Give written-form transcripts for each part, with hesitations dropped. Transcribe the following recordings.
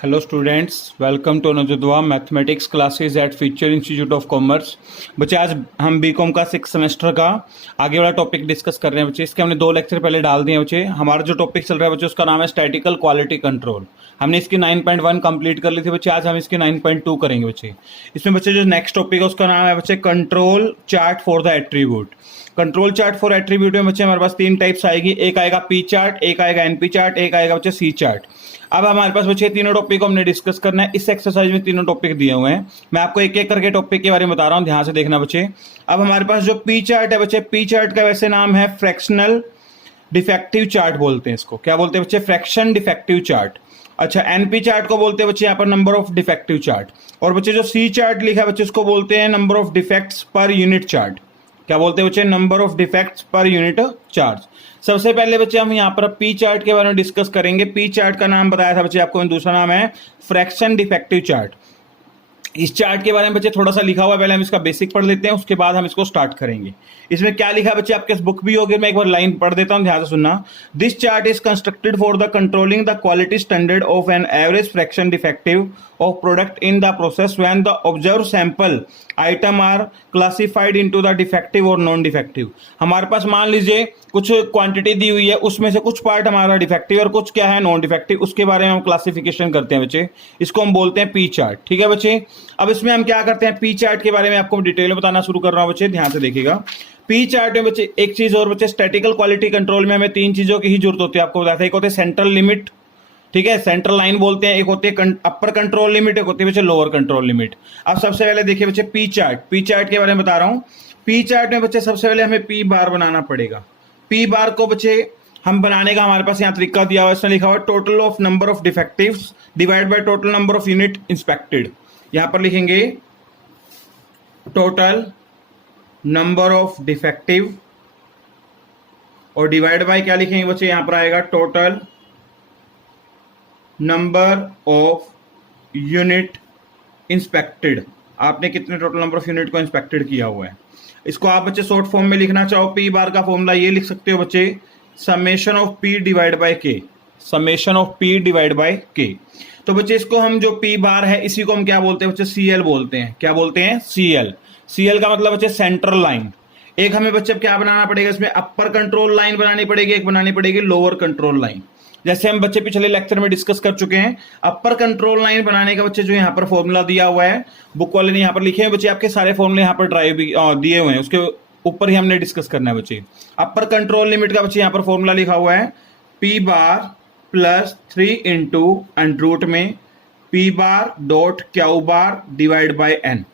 Hello students, welcome to नजुद्वा mathematics classes at future institute of commerce. बच्चे आज हम बीकॉम का 6 सेमेस्टर का आगे वाला टॉपिक डिस्कस कर रहे हैं। बच्चे इसके हमने 2 लेक्चर पहले डाल दिए हैं। बच्चे हमारा जो टॉपिक चल रहा है बच्चे उसका नाम है स्टैटिकल क्वालिटी कंट्रोल। हमने इसकी 9.1 कंप्लीट कर ली थी बच्चे। आज हम इसकी 9.2 करेंगे बच्चे। इसमें बच्चे जो नेक्स्ट टॉपिक है उसका नाम है बच्चे control chart for the attribute. Control chart for attribute में बच्चे हमारे पास 3 टाइप्स आएगी। एक आएगा पी चार्ट, एक आएगा एनपी चार्ट, एक आएगा बच्चे सी चार्ट। अब हमारे पास बच्चे तीनों टॉपिक को हमने डिस्कस करना है। इस एक्सरसाइज में तीनों टॉपिक दिए हुए हैं। मैं आपको एक एक करके टॉपिक के बारे में बता रहा हूं, ध्यान से देखना बच्चे। अब हमारे पास जो पी चार्ट है बच्चे, पी चार्ट का वैसे नाम है फ्रैक्शनल डिफेक्टिव चार्ट बोलते हैं इसको। क्या बोलते हैं बच्चे? Fraction defective chart. अच्छा, एनपी चार्ट को बोलते हैं बच्चे यहाँ पर नंबर ऑफ डिफेक्टिव चार्ट। और बच्चे जो सी चार्ट लिखा है बच्चे उसको बोलते हैं number of defects per unit chart. क्या बोलते हैं बच्चे? Number of defects per unit charge. सबसे पहले बच्चे हम यहाँ पर पी चार्ट के बारे में डिस्कस करेंगे। पी चार्ट का नाम बताया था बच्चे आपको, दूसरा नाम है फ्रैक्शन डिफेक्टिव चार्ट। इस चार्ट के बारे में बच्चे थोड़ा सा लिखा हुआ है, पहले हम इसका बेसिक पढ़ लेते हैं, उसके बाद हम इसको स्टार्ट करेंगे। इसमें क्या लिखा है बच्चे, आपके बुक भी होगी, मैं एक बार लाइन पढ़ देता हूं, ध्यान से सुनना। This chart is constructed for the controlling the quality standard of an average fraction defective of product in the process when the observe sample item are classified into the defective or non defective. हमारे पास मान लीजिए कुछ quantity दी हुई है, उसमें से कुछ पार्ट हमारा डिफेक्टिव और कुछ क्या है नॉन डिफेक्टिव, उसके बारे में हम क्लासिफिकेशन करते हैं बच्चे। इसको हम बोलते हैं पी चार्ट। ठीक है बच्चे। अब इसमें हम क्या करते हैं, पी चार्ट के बारे में आपको डिटेल में बताना शुरू कर रहा हूं बच्चे, ध्यान से देखिएगा। पी चार्ट में बच्चे एक चीज और बच्चे, स्टैटिकल क्वालिटी कंट्रोल में हमें 3 चीजों की ही जरूरत होती है, आपको बताया था। एक होते हैं सेंट्रल लिमिट, ठीक है, सेंट्रल लाइन बोलते हैं। एक होती है अपर कंट्रोल लिमिट, एक होती है बच्चे लोअर कंट्रोल लिमिट। अब सबसे पहले देखिए बच्चे पी चार्ट। पी चार्ट के बारे में बता रहा हूं। पी चार्ट में बच्चे सबसे पहले हमें पी बार बनाना पड़ेगा। पी बार को बच्चे हम बनाने का हमारे पास यहाँ तरीका दिया हुआ है, इसमें लिखा हुआ है total of number of डिफेक्टिव्स divide by total number of unit inspected. यहां पर लिखेंगे टोटल नंबर ऑफ डिफेक्टिव और डिवाइड बाय क्या लिखेंगे बच्चे, यहां पर आएगा total number of unit inspected. आपने कितने टोटल नंबर ऑफ यूनिट को इंस्पेक्टेड किया हुआ है। इसको आप बच्चे शॉर्ट फॉर्म में लिखना चाहो, पी बार का फॉर्मूला ये लिख सकते हो बच्चे, summation of P divide by K. Summation of P divide by K. तो बच्चे इसको हम जो पी बार है इसी को हम क्या बोलते हैं बच्चे, सीएल बोलते हैं। क्या बोलते हैं? सीएल। सीएल का मतलब बच्चे सेंट्रल लाइन। एक हमें बच्चे क्या बनाना पड़ेगा इसमें, अपर कंट्रोल लाइन बनानी पड़ेगी, एक बनानी पड़ेगी लोअर कंट्रोल लाइन। जैसे हम बच्चे पिछले लेक्चर में डिस्कस कर चुके हैं। अपर कंट्रोल लाइन बनाने का बच्चे जो यहाँ पर फॉर्मूला दिया हुआ है, बुक वाले ने यहाँ पर लिखे हैं बच्चे, आपके सारे फॉर्मूले यहाँ पर ड्राइव दिए हुए हैं, उसके ऊपर ही हमने डिस्कस करना है बच्चे। अपर कंट्रोल लिमिट का बच्चे यहाँ पर फॉर्मूला लिखा हुआ है P bar plus 3 into under root में P bar dot Q bar divide by N.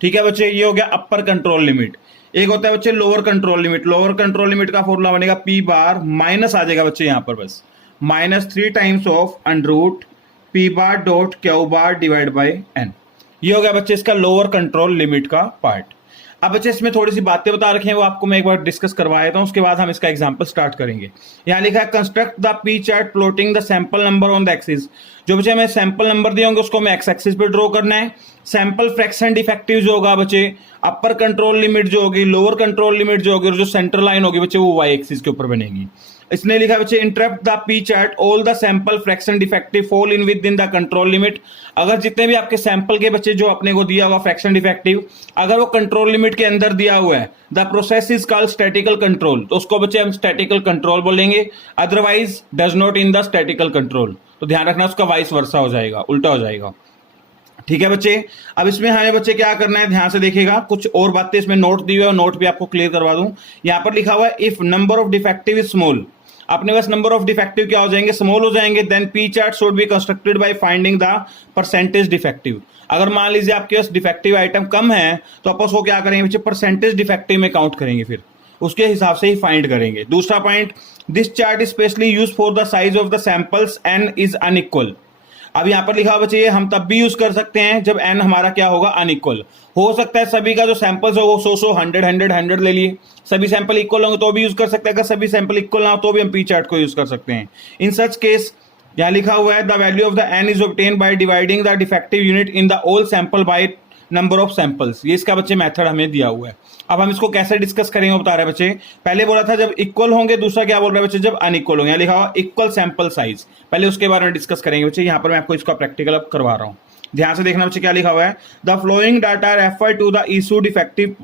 ठीक है बच्चे, ये हो गया अपर कंट्रोल लिमिट। एक होता है बच्चे lower control limit. Lower control limit का फॉर्मूला बनेगा पी बार माइनस आ जाएगा बच्चे यहाँ पर बस -3 times of under root P bar dot Q bar divide by N. ये हो गया बच्चे इसका लोअर कंट्रोल लिमिट का पार्ट। अब बच्चे इसमें थोड़ी सी बातें बता रखे हैं, वो आपको मैं एक बार डिस्कस करवा देता हूं, उसके बाद हम इसका एग्जांपल स्टार्ट करेंगे। यहां लिखा है construct the P chart plotting the sample number on the axis. जो बच्चे हमें सैंपल नंबर दिए होंगे उसको हमें एक्स एक्सिस पे ड्रॉ करना है। सैंपल फ्रैक्शन डिफेक्टिव जो होगा बच्चे, अपर कंट्रोल लिमिट जो होगी, लोअर कंट्रोल लिमिट जो होगी और जो सेंट्रल लाइन होगी बच्चे वो वाई एक्सिस के ऊपर बनेगी। इसने लिखा बच्चे interrupt the P chart all the sample fraction defective fall in with in the control limit. अगर जितने भी आपके सैंपल के बच्चे जो अपने को दिया हुआ फ्रैक्शन डिफेक्टिव अगर वो कंट्रोल लिमिट के अंदर दिया हुआ है, the process is called statistical control, तो उसको बच्चे हम स्टैटिकल कंट्रोल बोलेंगे। Otherwise does not in the statistical control, तो ध्यान रखना उसका वाइस वर्सा हो जाएगा, उल्टा हो जाएगा। ठीक है बच्चे। अब इसमें हमें बच्चे क्या करना है, ध्यान से देखिएगा, कुछ और बातें इसमें नोट दी हुई है, नोट भी आपको क्लियर करवा दूं। यहां पर लिखा हुआ है if number of defective is small, अपने पास नंबर ऑफ डिफेक्टिव क्या हो जाएंगे, स्मॉल हो जाएंगे, then P chart should be constructed by finding the percentage defective. अगर मान लीजिए आपके पास डिफेक्टिव आइटम कम है तो आप उसको क्या करेंगे बच्चे, परसेंटेज डिफेक्टिव में काउंट करेंगे, फिर उसके हिसाब से ही फाइंड करेंगे। दूसरा point, this chart is specially use for the size of the samples N is unequal. अब यहां पर लिखा हुआ बच्चे हम तब भी यूज कर सकते हैं जब एन हमारा क्या होगा, अनइक्वल। हो सकता है सभी का जो सैंपल्स हो वो 100 100 ले लिए, सभी सैंपल इक्वल होंगे तो भी यूज कर सकते हैं। अगर सभी सैंपल इक्वल ना हो तो भी हम पी चार्ट को यूज कर सकते हैं। इन सच केस यहां लिखा हुआ है the value of the N is obtain by dividing the defective unit in the whole sample by number of samples. ये इसका बच्चे मेथड हमें दिया हुआ है। अब हम इसको कैसे डिस्कस करेंगे वो बता रहे हैं बच्चे। पहले बोला था जब इक्वल होंगे, दूसरा क्या बोल रहा है बच्चे, जब अनइक्वल होंगे। यहाँ लिखा हुआ इक्वल सैंपल साइज, पहले उसके बारे में डिस्कस करेंगे बच्चे। यहाँ पर मैं आपको इसका प्रैक्टिकल अब करवा रहा हूँ, ध्यान से देखना बच्चे। क्या लिखा हुआ है, the following data refer to the issue defective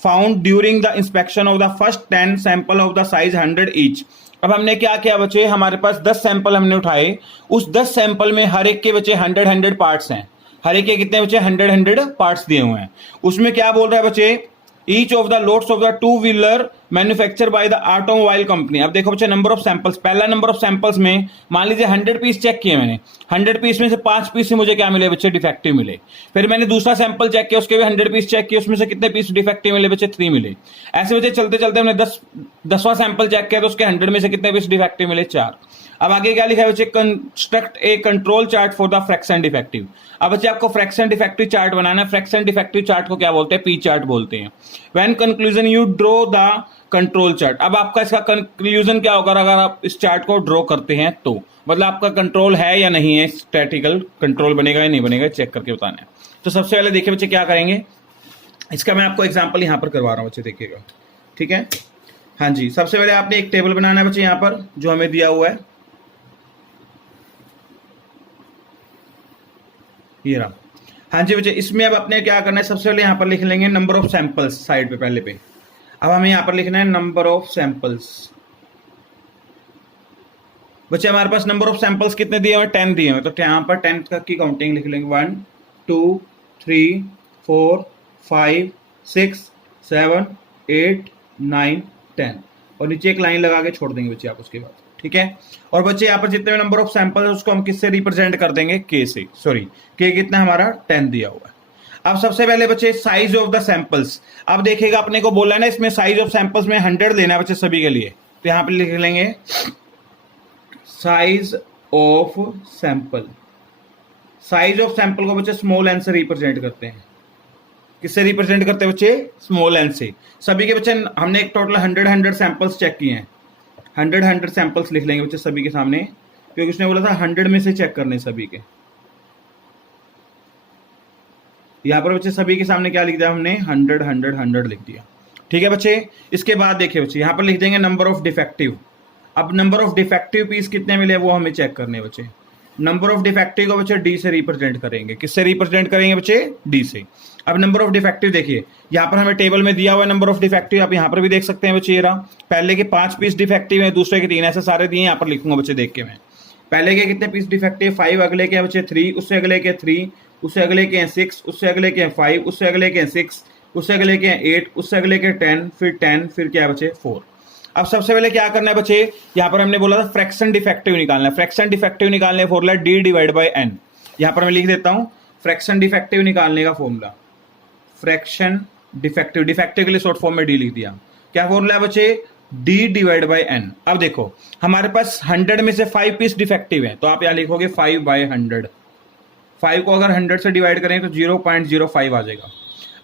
found during the inspection of the first 10 sample of the size 100 each. अब हमने क्या किया बच्चे, हमारे पास 10 सैंपल हमने उठाए, उस 10 सैंपल में हर एक के बच्चे 100 पार्ट्स हैं। हर एक के कितने बच्चे 100 पार्ट्स दिए हुए हैं। उसमें क्या बोल रहा है बच्चे, each of the loads of the two wheeler manufacture by the automobile company. अब देखो बच्चे नंबर ऑफ सैंपल्स, पहला नंबर ऑफ सैंपल्स में मान लीजिए 100 पीस चेक किए मैंने, 100 पीस में से 5 पीस से मुझे क्या मिले बच्चे, डिफेक्टिव मिले। फिर मैंने दूसरा सैंपल चेक किया, उसके भी 100 पीस चेक किए, उसमें से कितने पीस डिफेक्टिव मिले बच्चे, 3 मिले। ऐसे बच्चे चलते चलते हमने 10वां सैंपल चेक किया तो उसके 100 में से कितने पीस डिफेक्टिव मिले, 4। अब आगे क्या लिखा है बच्चे, construct A control chart for the fraction defective. अब बच्चे आपको फ्रैक्शन डिफेक्टिव चार्ट बनाना है। फ्रैक्शन डिफेक्टिव चार्ट को क्या बोलते हैं, पी चार्ट बोलते हैं। When conclusion you draw the control chart. अब आपका इसका कंक्लूजन क्या होगा अगर आप इस चार्ट को ड्रॉ करते हैं तो, मतलब आपका कंट्रोल है या नहीं है, स्टैटिकल कंट्रोल बनेगा या नहीं बनेगा, चेक करके बताना है। तो सबसे पहले देखिए बच्चे क्या करेंगे, इसका मैं आपको एग्जाम्पल यहाँ पर करवा रहा हूँ बच्चे, देखिएगा, ठीक है। हाँ जी, सबसे पहले आपने एक टेबल बनाना है बच्चे यहाँ पर जो हमें दिया हुआ है, ये रहा। हाँ जी बच्चे, इसमें अब अपने क्या करना है, सबसे पहले यहाँ पर लिख लेंगे नंबर ऑफ सैंपल्स साइड पे, पहले पे। अब हमें यहाँ पर लिखना है नंबर ऑफ सैंपल्स। बच्चे हमारे पास नंबर ऑफ सैंपल्स कितने दिए हुए, 10 दिए हुए, तो यहाँ पर 10 तक की काउंटिंग लिख लेंगे, 1 2 3 4 5 6 7 8 9 10, और नीचे एक लाइन लगा के छोड़ देंगे बच्चे आप उसके बाद, ठीक है। और बच्चे यहाँ पर जितने नंबर ऑफ सैंपल है उसको हम किससे रिप्रेजेंट कर देंगे, के से। सॉरी, के कितना हमारा 10 दिया हुआ है। अब सबसे पहले बच्चे साइज ऑफ द सैंपल्स। अब देखिएगा अपने को बोला है ना इसमें साइज ऑफ सैंपल्स में 100 लेना है बच्चे सभी के लिए, तो यहाँ पे लिख लेंगे size of sample. Size of sample को बच्चे स्मॉल एन से रिप्रेजेंट करते हैं। किससे रिप्रेजेंट करते हैं बच्चे, स्मॉल एन से। सभी के बच्चे हमने एक टोटल 100 सैंपल्स चेक किए हैं, 100 सैंपल्स लिख लेंगे बच्चे सभी के सामने, क्योंकि उसने बोला था 100 में से चेक करने सभी के। यहां पर बच्चे सभी के सामने क्या लिख दिया हमने, 100 लिख दिया, ठीक है बच्चे। इसके बाद देखिए बच्चे यहाँ पर लिख देंगे नंबर ऑफ डिफेक्टिव। अब नंबर ऑफ डिफेक्टिव पीस कितने मिले वो हमें चेक करने बच्चे। नंबर ऑफ डिफेक्टिव को बच्चे डी से रिप्रेजेंट करेंगे। किससे रिप्रेजेंट करेंगे बच्चे, डी से। अब नंबर ऑफ डिफेक्टिव देखिए, यहाँ पर हमें टेबल में दिया हुआ है नंबर ऑफ डिफेक्टिव, आप यहाँ पर भी देख सकते हैं बच्चे। ये रहा, पहले के 5 पीस डिफेक्टिव है, दूसरे के 3, ऐसे सारे दिए। यहाँ पर लिखूंगा बच्चे, देख के मैं, पहले के कितने पीस डिफेक्टिव, 5, अगले के बच्चे 3, उससे अगले के 3, उससे अगले के 6, उससे अगले के 5, उससे अगले के 6, उससे अगले के 8, उससे अगले के 10, फिर क्या है बच्चे 4। अब सबसे पहले क्या करना है बच्चे, यहाँ पर हमने बोला था फ्रैक्शन डिफेक्टिव निकालना है। फ्रैक्शन डिफेक्टिव निकालने का formula D divide by N. यहाँ पर मैं लिख देता हूँ फ्रैक्शन डिफेक्टिव निकालने का फॉर्मूला, फ्रैक्शन डिफेक्टिव, डिफेक्टिव के लिए शॉर्ट फॉर्म में डी लिख दिया। क्या फॉर्मूला है बच्चे, डी डिवाइड बाय एन। अब देखो हमारे पास 100 में से 5 पीस डिफेक्टिव है, तो आप यहाँ लिखोगे 5/100। 5 को अगर 100 से डिवाइड करें तो 0.05 आ जाएगा।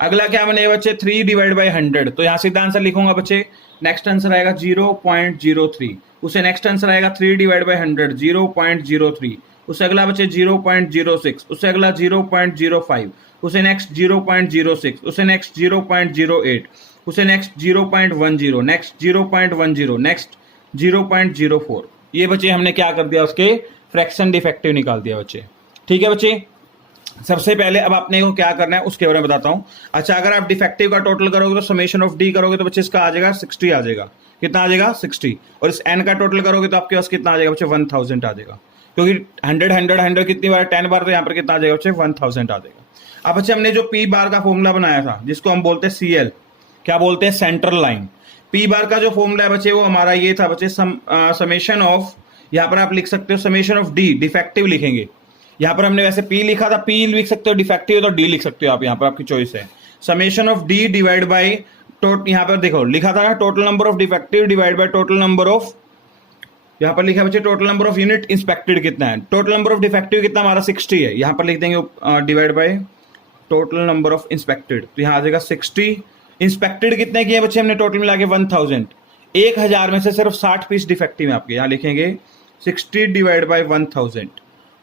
अगला क्या बनेगा बच्चे, 3 डिवाइड बाय 100, तो यहाँ सीधा आंसर लिखूंगा बच्चे। नेक्स्ट आंसर आएगा 0.03, उसे नेक्स्ट आंसर आएगा 3 डिवाइड बाय 100, 0.03, उससे अगला बच्चे 0.06, उससे अगला 0.05, उसे नेक्स्ट 0.06, उसे नेक्स्ट 0.08, उसे नेक्स्ट 0.10, नेक्स्ट 0.10, नेक्स्ट 0.04। ये बच्चे हमने क्या कर दिया, उसके फ्रैक्शन डिफेक्टिव निकाल दिया बच्चे, ठीक है बच्चे। सबसे पहले अब आपने को क्या करना है उसके बारे में बताता हूं। अच्छा, अगर आप डिफेक्टिव का टोटल करोगे तो समेशन ऑफ डी करोगे तो बच्चे इसका आ जाएगा 60 आ जाएगा। कितना आ जाएगा, 60। और इस एन का टोटल करोगे तो आपके पास कितना आ जाएगा बच्चे, 1000 आ जाएगा, क्योंकि 100 कितनी बार, 10 बार, तो यहाँ पर कितना आ जाएगा बच्चे, 1000 आ जाएगा। अब बच्चे हमने जो पी बार का फॉर्मूला बनाया था जिसको हम बोलते हैं CL, क्या बोलते हैं, सेंट्रल लाइन। पी बार का जो फॉर्मूला है बच्चे वो हमारा ये था बच्चे, समेशन ऑफ, यहाँ पर आप लिख सकते हो समेशन ऑफ डी, डिफेक्टिव लिखेंगे। यहाँ पर हमने वैसे पी लिखा था, पी लिख सकते हो, डिफेक्टिव तो डी लिख सकते हो आप, यहाँ पर आपकी चॉइस है। Summation of D divide bye यहाँ पर देखो लिखा था ना, total number of defective divide by total number of, यहाँ पर लिखा है बच्चे total number of unit inspected कितना है। टोटल नंबर ऑफ डिफेक्टिव कितना हमारा 60 है, यहाँ पर लिख देंगे divide by total number of inspected, तो यहाँ आ जाएगा 60। इंस्पेक्टेड कितने किए बच्चे हमने टोटल मिला के 1000। 1000 में से सिर्फ 60 पीस डिफेक्टिव है आपके, यहाँ लिखेंगे 60 डिवाइड बाय 1000,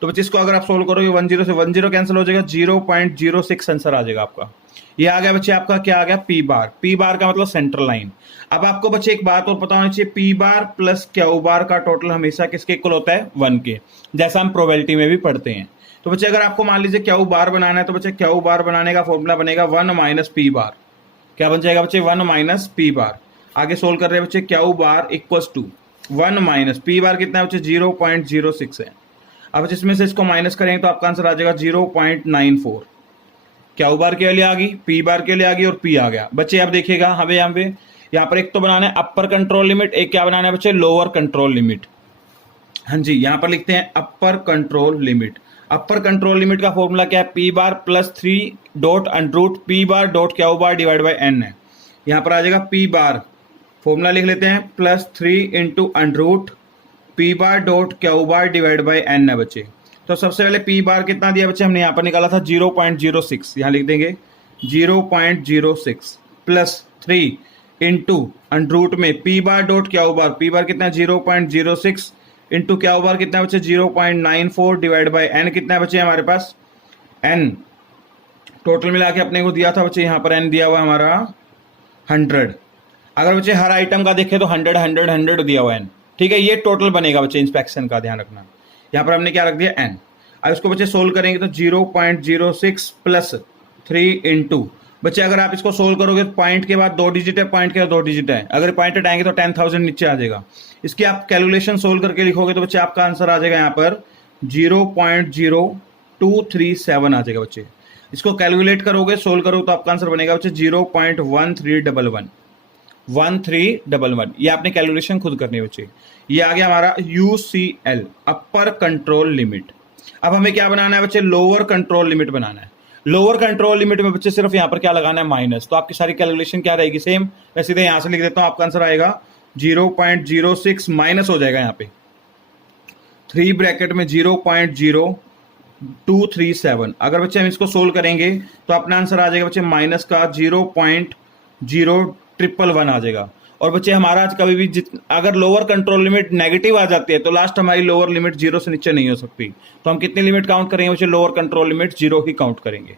तो बच्चे इसको अगर आप सोल्व करोगे 10 से 10 कैंसिल हो जाएगा, 0.06 आंसर आ जाएगा आपका। ये आ गया बच्चे आपका, क्या आ गया, पी बार। पी बार का मतलब सेंट्रल लाइन। अब आपको बच्चे एक बात और पता होनी चाहिए, P bar plus Q bar का टोटल हमेशा किसके इक्वल होता है, 1 के, जैसा हम प्रोबेबिलिटी में भी पढ़ते हैं। तो बच्चे अगर आपको मान लीजिए क्यू बार बनाना है, तो बच्चे क्यू बार बनाने का फॉर्मूला बनेगा 1 माइनस पी बार। क्या बन जाएगा बच्चे, 1 माइनस पी बार। आगे सोल्व कर रहे हैं बच्चे, Q bar equals to 1 minus P bar कितना है बच्चे, 0.06 है। अब जिसमें से इसको माइनस करेंगे तो आपका आंसर आ जाएगा 0.94। क्यू बार के लिए आ गई, पी बार के लिए आ गई और पी आ गया। बच्चे अब देखिएगा हमें यहाँ पर एक तो बनाना है अपर कंट्रोल लिमिट, एक क्या बनाना है बच्चे, लोअर कंट्रोल लिमिट। हाँ जी, यहां पर लिखते हैं upper control limit. Upper control limit का फॉर्मूला क्या है, P bar plus 3 dot under root P bar dot Q bar divide by N है। यहां पर आ जाएगा पी बार, फॉर्मूला लिख लेते हैं, plus 3 into under root P bar dot Q bar divide by N है बच्चे। तो सबसे पहले पी बार कितना दिया बच्चे, हमने यहाँ पर निकाला था 0.06, यहाँ लिख देंगे 0.06 प्लस 3 इंटू अंडर रूट में पी बार डॉट क्यू बार, पी बार कितना है 0.06 इंटू क्यू बार कितना है बच्चे 0.94 डिवाइड बाई एन कितना है बच्चे हमारे पास, एन टोटल मिला के अपने को दिया था बच्चे, यहाँ पर एन दिया हुआ है हमारा 100। अगर बच्चे हर आइटम का देखें तो 100 100 100 दिया हुआ है एन, ठीक है। ये टोटल बनेगा बच्चे इंस्पेक्शन का, ध्यान रखना। यहाँ पर हमने क्या रख दिया, एन। अब इसको बच्चे सोल्व करेंगे तो 0.06 प्लस 3 इंटू, बच्चे अगर आप इसको सोल्व करोगे तो पॉइंट के बाद 2 डिजिट है, पॉइंट के बाद 2 डिजिट है, अगर पॉइंट हटाएंगे तो 10,000 नीचे आ जाएगा। इसकी आप कैलकुलेशन सोल्व करके लिखोगे तो बच्चे आपका आंसर आ जाएगा यहाँ पर 0.0237 आ जाएगा बच्चे। इसको कैलकुलेट करोगे, सोल्व करोगे तो आपका आंसर बनेगा बच्चे 0.1311। ये आपने कैलकुलेशन खुद करनी है बच्चे। ये आ गया हमारा UCL, अपर कंट्रोल लिमिट। अब हमें क्या बनाना है बच्चे, लोअर कंट्रोल लिमिट बनाना है। लोअर कंट्रोल लिमिट में बच्चे सिर्फ यहाँ पर क्या लगाना है, माइनस। तो आपकी सारी कैलकुलेशन क्या रहेगी, सेम। मैं सीधे यहां से लिख देता हूं, आपका आंसर आएगा 0.06 माइनस हो जाएगा यहाँ पे 3 ब्रैकेट में 0.0237। अगर बच्चे हम इसको सोल्व करेंगे तो अपना आंसर आ जाएगा बच्चे माइनस का 0.0111 आ जाएगा। और बच्चे हमारा आज कभी भी अगर लोअर कंट्रोल लिमिट नेगेटिव आ जाती है तो लास्ट हमारी लोअर लिमिट 0 से नीचे नहीं हो सकती। तो हम कितनी लिमिट काउंट करेंगे बच्चे, लोअर कंट्रोल लिमिट 0 ही काउंट करेंगे।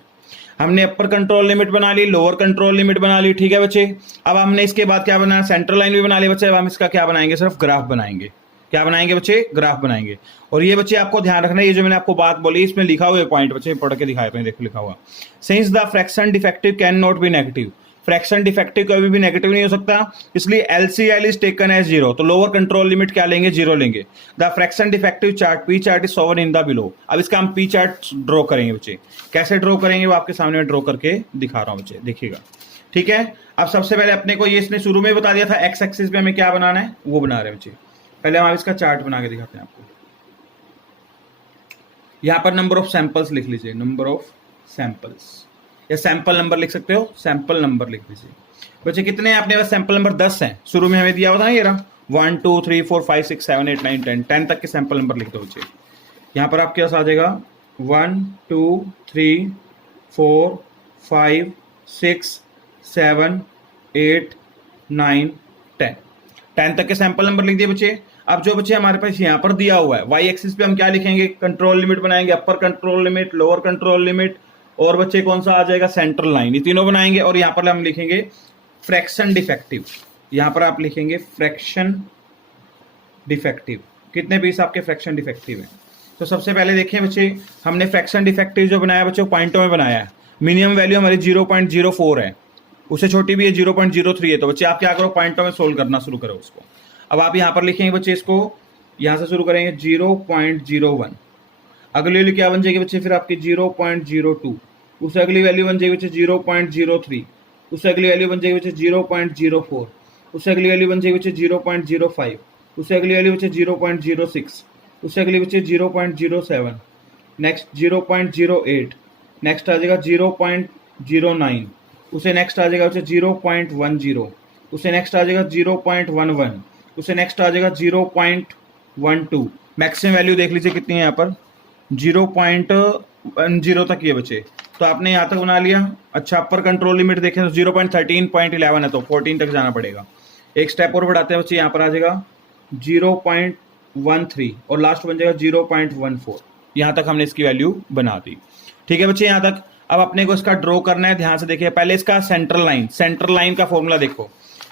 हमने अपर कंट्रोल लिमिट बना ली, लोअर कंट्रोल लिमिट बना ली, ठीक है बच्चे। अब हमने इसके बाद क्या बनाना, सेंट्रल लाइन भी बना ली बच्चे। अब हम इसका क्या बनाएंगे, सिर्फ ग्राफ बनाएंगे। क्या बनाएंगे बच्चे, ग्राफ बनाएंगे। और ये बच्चे आपको ध्यान रखना है, ये जो मैंने आपको बात बोली इसमें लिखा हुआ है पॉइंट, बच्चे पढ़ के दिखाए हैं, देखो लिखा हुआ, since the fraction defective can not be negative. Fraction defective कभी भी नेगेटिव नहीं हो सकता, इसलिए LCL इज टेकन एज 0। तो लोअर कंट्रोल लिमिट क्या लेंगे, 0 लेंगे। The fraction defective chart P chart is shown in the below. अब इसका हम पी चार्ट ड्रॉ करेंगे बच्चे। कैसे ड्रॉ करेंगे वो आपके सामने ड्रॉ करके दिखा रहा हूं बच्चे, देखिएगा, ठीक है। अब सबसे पहले अपने को ये इसने शुरू में बता दिया था, एक्स एक्सिस पे हमें क्या बनाना है वो बना रहे हैं बच्चे। पहले हम इसका चार्ट बना के दिखाते हैं आपको। यहां पर नंबर ऑफ सैंपल्स लिख लीजिए, नंबर ऑफ सैंपल्स, या सैंपल नंबर लिख सकते हो, सैंपल नंबर लिख दीजिए बच्चे। कितने हैं अपने पास, सैंपल नंबर 10 हैं। शुरू में हमें दिया हुआ था ये रहा 1 2 3 4 5 6 7 8 9 10 10 तक के सैंपल नंबर लिख दो बच्चे। यहाँ पर आपके पास आ जाएगा 1 2 3 4 5 6 7 8 9 10 10 तक के सैंपल नंबर लिख दिए बच्चे। अब जो बच्चे हमारे पास यहाँ पर दिया हुआ है वाई एक्सिस पे हम क्या लिखेंगे, कंट्रोल लिमिट बनाएंगे, अपर control limit, lower control limit, और बच्चे कौन सा आ जाएगा, सेंट्रल लाइन। ये तीनों बनाएंगे। और यहाँ पर हम लिखेंगे फ्रैक्शन डिफेक्टिव। यहाँ पर आप लिखेंगे फ्रैक्शन डिफेक्टिव। कितने पीस आपके फ्रैक्शन डिफेक्टिव है। तो सबसे पहले देखें बच्चे, हमने फ्रैक्शन डिफेक्टिव जो बनाया बच्चों पॉइंटों में बनाया है। मिनिमम वैल्यू हमारी 0.04 है, उससे छोटी भी है 0.03 है। तो बच्चे आप क्या करो, पॉइंटों में सोल्व करना शुरू करो उसको। अब आप यहाँ पर लिखेंगे बच्चे, इसको यहाँ से शुरू करेंगे 0.01, अगली वैल्यू क्या बन जाएगी बच्चे फिर आपकी 0.02, उससे अगली वैल्यू बन जाएगी बच्चे 0.03, उससे अगली वैल्यू बन जाएगी बच्चे 0.04, उससे अगली वैल्यू बन जाएगी बच्चे 0.05, उससे अगली वैल्यू बच्चे 0.06, उससे अगली बच्चे 0.07, नेक्स्ट 0.08, नेक्स्ट आ जाएगा 0.09, उसे नेक्स्ट आ जाएगा बच्चे 0.10, उसे नेक्स्ट आ जाएगा 0.11, उसे नेक्स्ट आ जाएगा 0.12। मैक्सिमम वैल्यू देख लीजिए कितनी है यहाँ पर, 0.10 तक ये बचे। तो आपने यहाँ तक बना लिया। अच्छा, अपर कंट्रोल लिमिट देखें तो 0.13.11 है, तो 14 तक जाना पड़ेगा। एक स्टेप और बढ़ाते हैं बच्चे, यहाँ पर आ जाएगा 0.13 और लास्ट बन जाएगा 0.14। यहाँ तक हमने इसकी वैल्यू बना दी। ठीक है बच्चे, यहाँ तक। अब अपने को इसका ड्रॉ करना है, ध्यान से देखिए। पहले इसका सेंट्रल लाइन का फॉर्मूला देखो।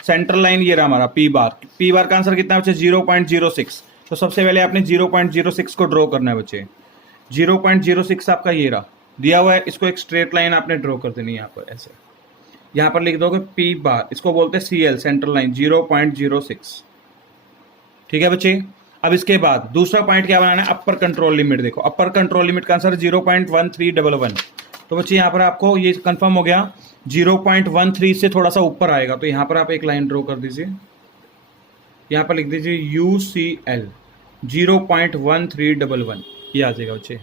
सेंट्रल लाइन ये रहा हमारा पी बार का आंसर कितना है बच्चे 0.06। तो सबसे पहले आपने 0.06 को ड्रॉ करना है बच्चे। 0.06 आपका ये रहा दिया हुआ है, इसको एक स्ट्रेट लाइन आपने ड्रॉ कर देनी है यहाँ पर ऐसे। यहाँ पर लिख दोगे पी बार, इसको बोलते हैं CL सेंट्रल लाइन 0.06। ठीक है बच्चे। अब इसके बाद दूसरा पॉइंट क्या बनाना है, अपर कंट्रोल लिमिट। देखो अपर कंट्रोल लिमिट का आंसर 0.1311। तो बच्चे यहाँ पर आपको ये कंफर्म हो गया 0.13 से थोड़ा सा ऊपर आएगा, तो यहाँ पर आप एक लाइन ड्रॉ कर दीजिए। यहाँ पर लिख दीजिए UCL 0.1311, ये आ जाएगा बच्चे।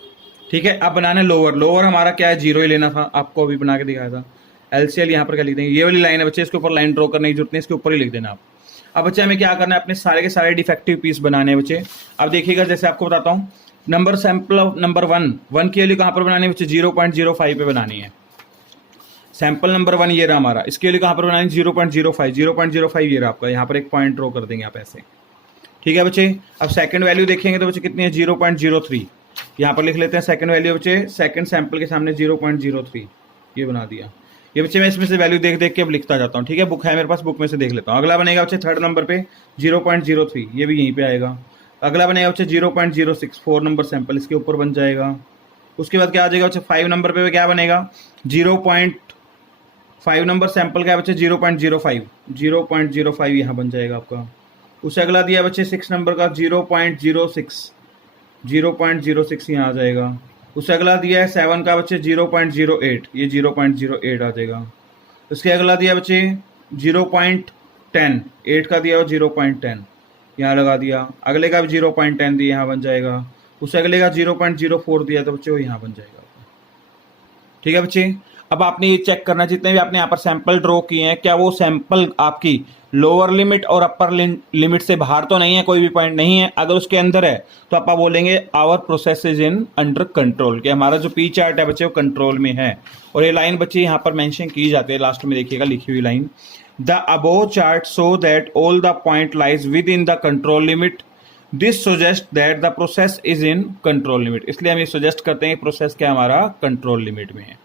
ठीक है। अब बनाना है लोअर हमारा क्या है 0 ही लेना था, आपको अभी बना के दिखाया था। LCL यहाँ पर क्या लिख देंगे, ये वाली लाइन है बच्चे, इसके ऊपर लाइन ड्रॉ करने की जरूरत नहीं, इसके ऊपर ही लिख देना आप। अब बच्चे हमें क्या करना है, अपने सारे के सारे डिफेक्टिव पीस बनाने हैं बच्चे। अब देखिएगा, जैसे आपको बताता हूँ, नंबर सैंपल ऑफ नंबर 1 की वैल्यू कहाँ पर बनानी है बच्चे 0.05 पे बनानी है। सैंपल नंबर 1 ये रहा हमारा, इसकी वैल्यू कहाँ पर बनानी है 0.05 ये रहा आपका। यहाँ पर एक पॉइंट ड्रॉ कर देंगे आप ऐसे। ठीक है बच्चे। अब सेकंड वैल्यू देखेंगे तो बच्चे कितनी है 0.03, यहाँ पर लिख लेते हैं सेकंड वैल्यू बच्चे। सेकंड सैंपल के सामने 0.03 ये बना दिया। ये बच्चे मैं इसमें से वैल्यू देख के अब लिखता जाता हूँ। ठीक है, बुक है मेरे पास, बुक में से देख लेता हूँ। अगला बनेगा बच्चे थर्ड नंबर पे 0.03, ये भी यहीं पे आएगा। अगला बनेगा बच्चे 0.06 4 नंबर सैंपल, इसके ऊपर बन जाएगा। उसके बाद क्या आ जाएगा बच्चे 5 नंबर पे क्या बनेगा 0.5 नंबर सैंपल का है बच्चे 0.05 यहाँ बन जाएगा आपका। उससे अगला दिया बच्चे 6 नंबर का 0.06 यहाँ आ जाएगा। उससे अगला दिया है 7 का बच्चे 0.08, ये 0.08 आ जाएगा। उसके अगला दिया बच्चे 0.10, 8 का दिया 0.10 यहाँ लगा दिया। अगले का भी 0.10 दिया, यहाँ बन जाएगा। उससे अगले का 0.04 दिया तो बच्चे वो यहाँ बन जाएगा। ठीक है बच्चे। अब आपने ये चेक करना, जितने भी आपने यहाँ पर सैंपल ड्रॉ किए हैं, क्या वो सैंपल आपकी लोअर लिमिट और अपर लिमिट से बाहर तो नहीं है, कोई भी पॉइंट नहीं है। अगर उसके अंदर है तो आप बोलेंगे our process is in under control, कि हमारा जो पी चार्ट है बच्चे वो कंट्रोल में है। और ये लाइन बच्चे यहाँ पर मेंशन की जाती है, लास्ट में देखिएगा लिखी हुई line, the above chart so that all the point lies with in the control limit, this suggest that the process is in control limit. इसलिए हम ये सजेस्ट करते हैं प्रोसेस क्या हमारा कंट्रोल लिमिट में है।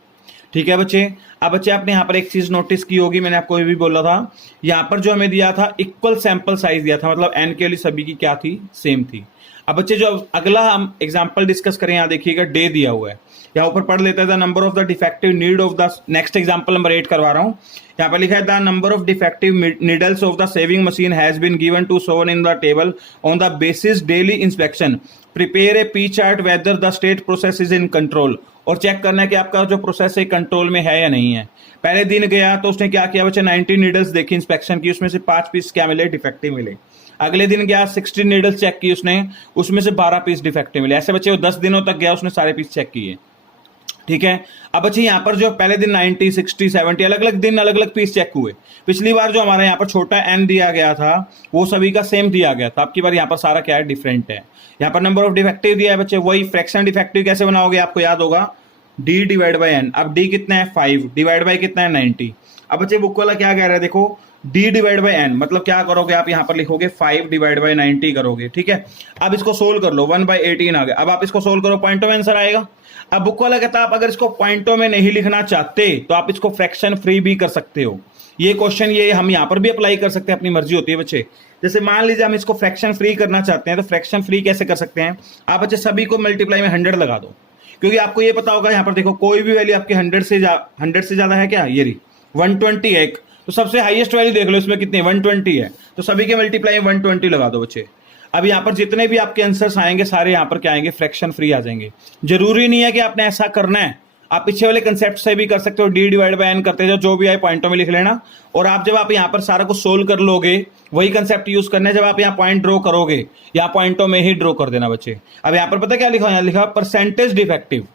ठीक है बच्चे। अब बच्चे आपने यहाँ पर एक चीज नोटिस की होगी, मैंने आपको ये भी बोला था, यहाँ पर जो हमें दिया था इक्वल सैंपल साइज दिया था, मतलब एन के लिए सभी की क्या थी सेम थी। अब बच्चे जो अगला हम एग्जांपल डिस्कस करें, यहाँ देखिएगा डे दिया हुआ है, यहाँ ऊपर पढ़ लेते हैं the number of the defective need of the, next example number 8 करवा रहा हूँ। यहाँ पर लिखा है the number of defective needles of the sewing machine has been given to shown in the table on the basis daily inspection, prepare a P chart whether the state process is in control. और check करना है कि आपका जो process है control में है या नहीं है। पहले दिन गया तो उसने क्या किया बच्चे 90 नीडल्स देखी इंस्पेक्शन की, उसमें से 5 पीस क्या मिले डिफेक्टिव मिले। अगले दिन गया 60 नीडल्स चेक की उसने, उसमें से 12 पीस डिफेक्टिव मिले। ऐसे बच्चे वो 10 दिनों तक गया, उसने सारे पीस चेक किए। ठीक है। अब बच्चे यहाँ पर जो पहले दिन 90 60 70 अलग अलग दिन अलग अलग पीस चेक हुए। पिछली बार जो हमारे यहाँ पर छोटा एन दिया गया था वो सभी का सेम दिया गया था, अब की बार यहाँ पर सारा क्या है डिफरेंट है। यहाँ पर नंबर ऑफ डिफेक्टिव दिया है बच्चे, वही फ्रैक्शन डिफेक्टिव कैसे बनाओगे आपको याद होगा d डिवाइड बाई n। अब d कितना है 5 डिवाइड बाई कितना है 90। अब बच्चे बुक वाला क्या कह रहा है देखो d डिवाइड बाई n, मतलब क्या करोगे आप यहाँ पर लिखोगे 5 डिवाइड बाई 90 करोगे। ठीक है। अब इसको सोल्व कर लो 1/18 आ गया। अब आप इसको सोल्व करो, पॉइंटों में आंसर आएगा। अब बुक वाला कहता है आप अगर इसको पॉइंटों में नहीं लिखना चाहते तो आप इसको फ्रैक्शन फ्री भी कर सकते हो। ये क्वेश्चन ये हम यहाँ पर भी अप्लाई कर सकते हैं, अपनी मर्जी होती है बच्चे। जैसे मान लीजिए हम इसको फ्रैक्शन फ्री करना चाहते हैं तो फ्रैक्शन फ्री कैसे कर सकते हैं, आप बच्चे सभी को मल्टीप्लाई में 100 लगा दो, क्योंकि आपको ये पता होगा यहाँ पर देखो कोई भी वैल्यू आपकी 100 से ज्यादा है क्या, ये रही 120 है, तो सबसे हाईएस्ट वैल्यू देख लो इसमें कितनी 120 है, तो सभी के मल्टीप्लाई में 120 लगा दो बच्चे। अब यहाँ पर जितने भी आपके आंसर्स आएंगे सारे यहाँ पर क्या आएंगे फ्रैक्शन फ्री आ जाएंगे। जरूरी नहीं है कि आपने ऐसा करना है, आप पीछे वाले कंसेप्ट से भी कर सकते हो, d डिवाइड बाय n करते जो भी आए पॉइंटों में लिख लेना। और आप जब आप यहाँ पर सारा कुछ सोल्व कर लोगे वही कंसेप्ट यूज करना है, जब आप यहाँ पॉइंट ड्रॉ करोगे या पॉइंटों में ही ड्रॉ कर देना बच्चे। अब यहाँ पर पता क्या लिखा, यहाँ लिखा परसेंटेज डिफेक्टिव।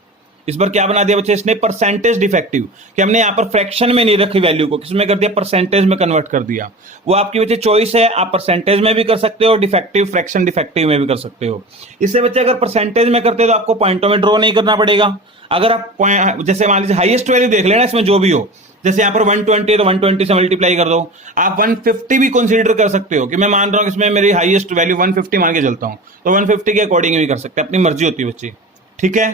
इस बार क्या बना दिया बच्चे इसने परसेंटेज डिफेक्टिव, कि हमने यहाँ पर फ्रैक्शन में नहीं रखी वैल्यू को, किसमें कर दिया परसेंटेज में कन्वर्ट कर दिया। वो आपकी बच्चे चॉइस है, आप परसेंटेज में भी कर सकते हो, डिफेक्टिव फ्रैक्शन डिफेक्टिव में भी कर सकते हो। इससे बच्चे अगर परसेंटेज में करते हो तो आपको पॉइंटों में ड्रॉ नहीं करना पड़ेगा। अगर आप जैसे मान लीजिए हाईएस्ट वैल्यू देख लेना इसमें जो भी हो, जैसे यहाँ पर 120 है तो 120 से मल्टीप्लाई कर दो। आप 150 भी कंसीडर कर सकते हो कि मैं मान रहा हूँ इसमें मेरी हाईएस्ट वैल्यू 150 मान के चलता हूँ, तो 150 के अकॉर्डिंग भी कर सकते हैं, अपनी मर्जी होती है बच्ची। ठीक है।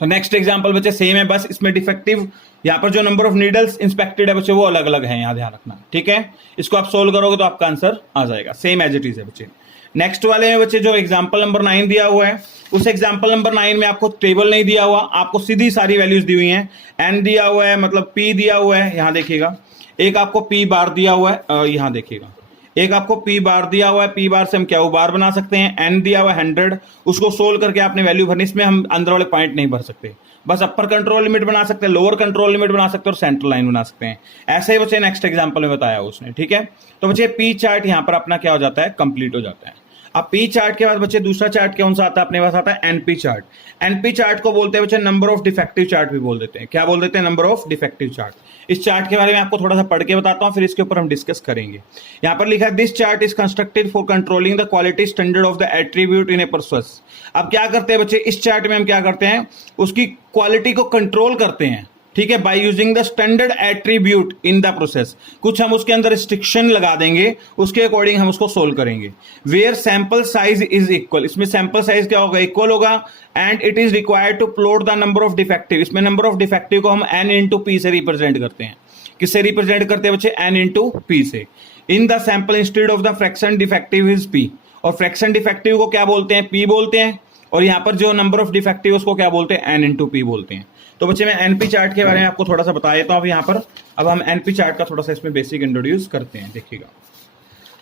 तो नेक्स्ट एग्जांपल बच्चे सेम है, बस इसमें डिफेक्टिव यहाँ पर जो नंबर ऑफ नीडल्स इंस्पेक्टेड है बच्चे वो अलग अलग है, यहाँ ध्यान रखना, ठीक है। इसको आप सोल्व करोगे तो आपका आंसर आ जाएगा, सेम एज इट इज है बच्चे। नेक्स्ट वाले में बच्चे जो एग्जांपल नंबर 9 दिया हुआ है, उस एग्जांपल नंबर 9 में आपको टेबल नहीं दिया हुआ, आपको सीधी सारी वैल्यूज दी हुई हैं। एन दिया हुआ है, मतलब पी दिया हुआ है, यहाँ देखिएगा। एक आपको पी बार दिया हुआ है, यहाँ देखिएगा, एक आपको पी बार दिया हुआ है, पी बार से हम क्या बार बना सकते हैं। एन दिया हुआ है 100, उसको सोल्व करके आपने वैल्यू भरनी। इसमें हम अंदर वाले पॉइंट नहीं भर सकते, बस अपर कंट्रोल लिमिट बना सकते हैं, लोअर कंट्रोल लिमिट बना सकते हैं और सेंटर लाइन बना सकते हैं। ऐसे ही बच्चे नेक्स्ट एग्जांपल में बताया उसने, ठीक है। तो बच्चे पी चार्ट यहाँ पर अपना क्या हो जाता है, कंप्लीट हो जाता है। अब पी चार्ट के बाद बच्चे दूसरा चार्ट कौन सा आता है अपने पास, आता है एनपी चार्ट। एनपी चार्ट को बोलते हैं बच्चे नंबर ऑफ डिफेक्टिव चार्ट भी बोल देते हैं। क्या बोल देते हैं, नंबर ऑफ डिफेक्टिव चार्ट। इस चार्ट के बारे में आपको थोड़ा सा पढ़ के बताता हूं, फिर इसके ऊपर हम डिस्कस करेंगे। यहां पर लिखा है this chart is constructed for controlling the quality standard of the attribute in a process. अब क्या करते हैं बच्चे, इस चार्ट में हम क्या करते हैं, उसकी क्वालिटी को कंट्रोल करते हैं, ठीक है, by using the standard attribute in the process. कुछ हम उसके अंदर रिस्ट्रिक्शन लगा देंगे, उसके अकॉर्डिंग हम उसको सोल्व करेंगे। Where sample size is equal, इसमें सैंपल साइज क्या होगा, इक्वल होगा। And it is required to plot the number of defective, इसमें नंबर ऑफ डिफेक्टिव को हम एन इंटू पी से रिप्रेजेंट करते हैं। किससे रिप्रेजेंट करते हैं बच्चे, एन इंटू पी से। In the sample instead of the fraction defective is P, और फ्रैक्शन डिफेक्टिव को क्या बोलते हैं, पी बोलते हैं। और यहां पर जो नंबर ऑफ डिफेक्टिव उसको क्या बोलते हैं, एन इंटू पी बोलते हैं। तो बच्चे मैं एनपी चार्ट के बारे में आपको थोड़ा सा बता देता हूं। अब यहाँ पर अब हम एनपी चार्ट का थोड़ा सा इसमें बेसिक इंट्रोड्यूस करते हैं। देखिएगा,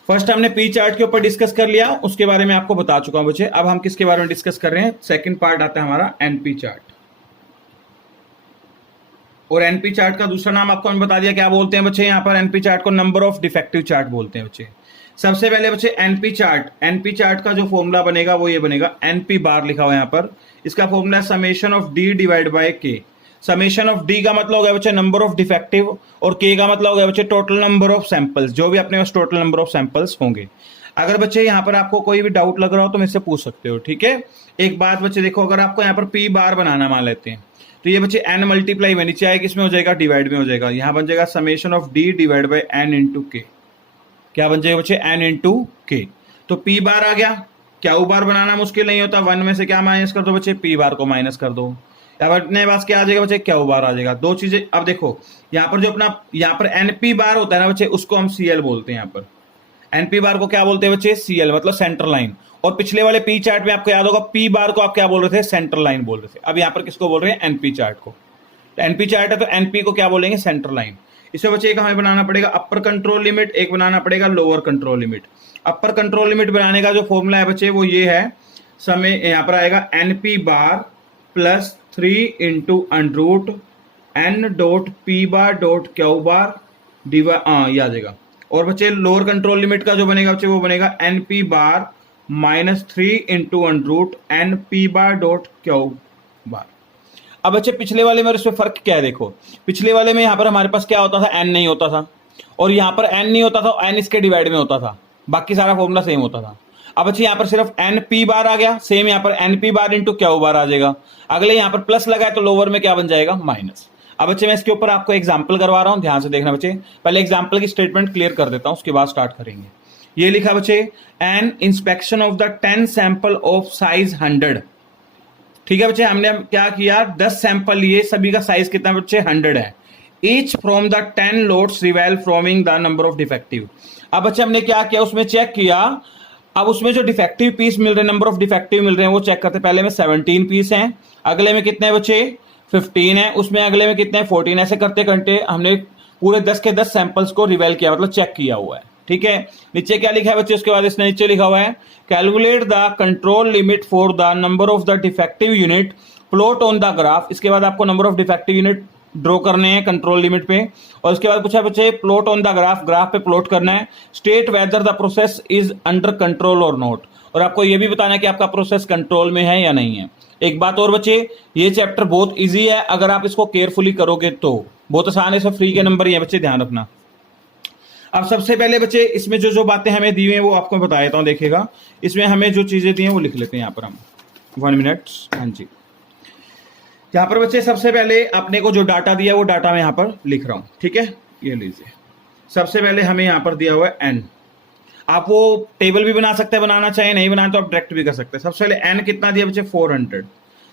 फर्स्ट हमने पी चार्ट के ऊपर डिस्कस कर लिया, उसके बारे में आपको बता चुका हूं बच्चे। अब हम किसके बारे में डिस्कस कर रहे हैं, सेकंड पार्ट आता है हमारा एनपी चार्ट। और एनपी चार्ट का दूसरा नाम आपको हमने बता दिया, क्या बोलते हैं बच्चे, यहाँ पर एनपी चार्ट को नंबर ऑफ डिफेक्टिव चार्ट बोलते हैं बच्चे। सबसे पहले बच्चे एनपी चार्ट का जो फॉर्मूला बनेगा वो ये बनेगा, एनपी बार लिखा हुआ है यहाँ पर। इसका फॉर्मूला है summation of D divide by K. Summation of D का मतलब हो गया बच्चे नंबर ऑफ डिफेक्टिव, और के का मतलब हो गया बच्चे टोटल नंबर ऑफ सैंपल्स, जो भी अपने पास टोटल नंबर ऑफ सैंपल्स होंगे। अगर बच्चे यहाँ पर आपको कोई भी डाउट लग रहा हो तो मुझसे पूछ सकते हो, ठीक है। एक बात बच्चे देखो, अगर आपको यहाँ पर पी बार बनाना मान लेते हैं, तो ये बच्चे एन मल्टीप्लाई में नीचे आएगा, किसमें हो जाएगा, डिवाइड में हो जाएगा। यहाँ बन जाएगा summation of D divide by N into K. क्या बन जाएगा बच्चे, एन इंटू के। तो पी बार आ गया, क्यू बार बनाना मुश्किल नहीं होता, 1 में से क्या माइनस कर दो बच्चे, पी बार को माइनस कर दो। अब अपने पास क्या आ जाएगा बच्चे, क्यू बार आ जाएगा। दो चीजें, अब देखो यहाँ पर जो अपना यहाँ पर एनपी बार होता है ना बच्चे, उसको हम सीएल बोलते हैं। यहाँ पर एनपी बार को क्या बोलते हैं बच्चे, सीएल मतलब सेंटर लाइन। और पिछले वाले पी चार्ट में आपको याद होगा पी बार को आप क्या बोल रहे थे, सेंटर लाइन बोल रहे थे। अब यहाँ पर किसको बोल रहे हैं, एनपी चार्ट को। एनपी चार्ट है तो एनपी को क्या बोलेंगे, सेंटर लाइन। इसमें बच्चे एक हमें बनाना पड़ेगा अपर कंट्रोल लिमिट, एक बनाना पड़ेगा lower control limit. Upper control limit बनाने का जो फॉर्मूला है बच्चे वो ये है, समय यहाँ पर आएगा NP bar plus 3 into under root N dot P bar dot Q bar divide, ये आ जाएगा। और बच्चे लोअर कंट्रोल लिमिट का जो बनेगा बच्चे वो बनेगा NP bar minus 3 into under root N P bar dot Q bar. अब बच्चे पिछले वाले में और इसमें फर्क क्या है, देखो पिछले वाले में यहाँ पर हमारे पास क्या होता था, एन नहीं होता था, और यहाँ पर एन नहीं होता था, एन इसके डिवाइड में होता था, बाकी सारा फॉर्मूला सेम होता था। अब बच्चे यहाँ पर सिर्फ एन पी बार आ गया, सेम यहाँ पर N P bar into Q bar आ जाएगा। अगले यहाँ पर प्लस लगा है तो लोअर में क्या बन जाएगा, माइनस। अब बच्चे मैं इसके ऊपर आपको एग्जाम्पल करवा रहा हूँ, ध्यान से देखना बच्चे। पहले एग्जाम्पल की स्टेटमेंट क्लियर कर देता हूँ, उसके बाद स्टार्ट करेंगे। ये लिखा बच्चे, an inspection of the 10 sample of size 100। ठीक है बच्चे, हमने क्या किया, 10 सैंपल लिए, सभी का साइज कितना बच्चे, 100 है। Each from the 10 lots reveal forming the number of defective. अब बच्चे हमने क्या किया, उसमें चेक किया। अब उसमें जो डिफेक्टिव पीस मिल रहे हैं, नंबर ऑफ डिफेक्टिव मिल रहे हैं, वो चेक करते। पहले में 17 पीस हैं, अगले में कितने बच्चे 15 है, उसमें अगले में कितने 14। ऐसे करते करते हमने पूरे 10 के 10 सैंपल्स को रिवेल किया, मतलब चेक किया हुआ है। ठीक है, नीचे क्या लिखा है बच्चे, उसके बाद इसने नीचे लिखा हुआ है calculate the control limit for the number of the defective unit plot on the graph. इसके बाद आपको number of defective unit draw करने हैं कंट्रोल लिमिट पे, और उसके बाद पूछा बच्चे plot on the graph, graph पे प्लॉट करना है। State whether the process is under control और नॉट, और आपको ये भी बताना है कि आपका प्रोसेस कंट्रोल में है या नहीं है। एक बात और बच्चे, ये चैप्टर बहुत इजी है, अगर आप इसको केयरफुली करोगे तो बहुत आसान है। सब फ्री के नंबर ही है बच्चे, ध्यान रखना। अब सबसे पहले बच्चे इसमें जो जो बातें हमें दी हुई हैं वो आपको बता देता हूं। देखिएगा, इसमें हमें जो चीजें दी हैं वो लिख लेते हैं यहाँ पर हम। 1 मिनट, हाँ जी। यहाँ पर बच्चे सबसे पहले अपने को जो डाटा दिया वो डाटा मैं यहाँ पर लिख रहा हूँ। ठीक है, ये लीजिए। सबसे पहले हमें यहाँ पर दिया हुआ है एन। आप वो टेबल भी बना सकते हैं, बनाना चाहे नहीं बनाना तो आप डायरेक्ट भी कर सकते हैं। सबसे पहले एन कितना दिया बच्चे, 400।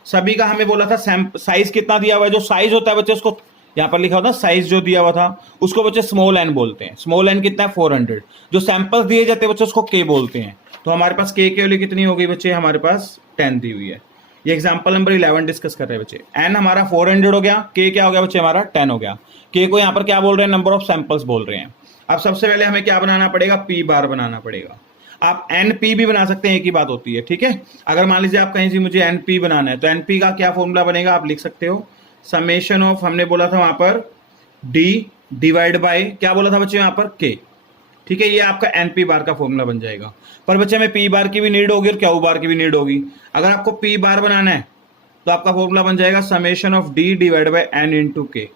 सभी का हमें बोला था साइज कितना दिया हुआ है, जो साइज होता है बच्चे उसको यहां पर लिखा होता है साइज जो दिया हुआ था उसको बच्चे स्मॉल एन बोलते हैं। स्मॉल एन कितना है 400। जो सैंपल्स दिए जाते हैं बच्चे उसको के बोलते हैं। तो हमारे पास के वैल्यू कितनी हो गई बच्चे, हमारे पास 10 दी हुई है। ये एग्जांपल नंबर 11 डिस्कस कर रहे हैं बच्चे। एन हमारा 400 हो गया, के क्या हो गया बच्चे हमारा 10 हो गया। के को यहाँ पर क्या बोल रहे हैं, नंबर ऑफ सैंपल्स बोल रहे हैं। अब सबसे पहले हमें क्या बनाना पड़ेगा, पी बार बनाना पड़ेगा। आप एनपी भी बना सकते हैं, एक ही बात होती है, ठीक है। अगर मान लीजिए आप कहीं से मुझे एनपी बनाना है तो एनपी का क्या फॉर्मूला बनेगा, आप लिख सकते हो समेशन ऑफ, हमने बोला था वहां पर डी डिवाइड बाय क्या बोला था बच्चे यहाँ पर के, ठीक है। ये आपका एनपी बार का फॉर्मूला बन जाएगा। पर बच्चे हमें पी बार की भी नीड होगी और क्यू बार की भी नीड होगी। अगर आपको पी बार बनाना है तो आपका फॉर्मूला बन जाएगा summation of D divide by N into K.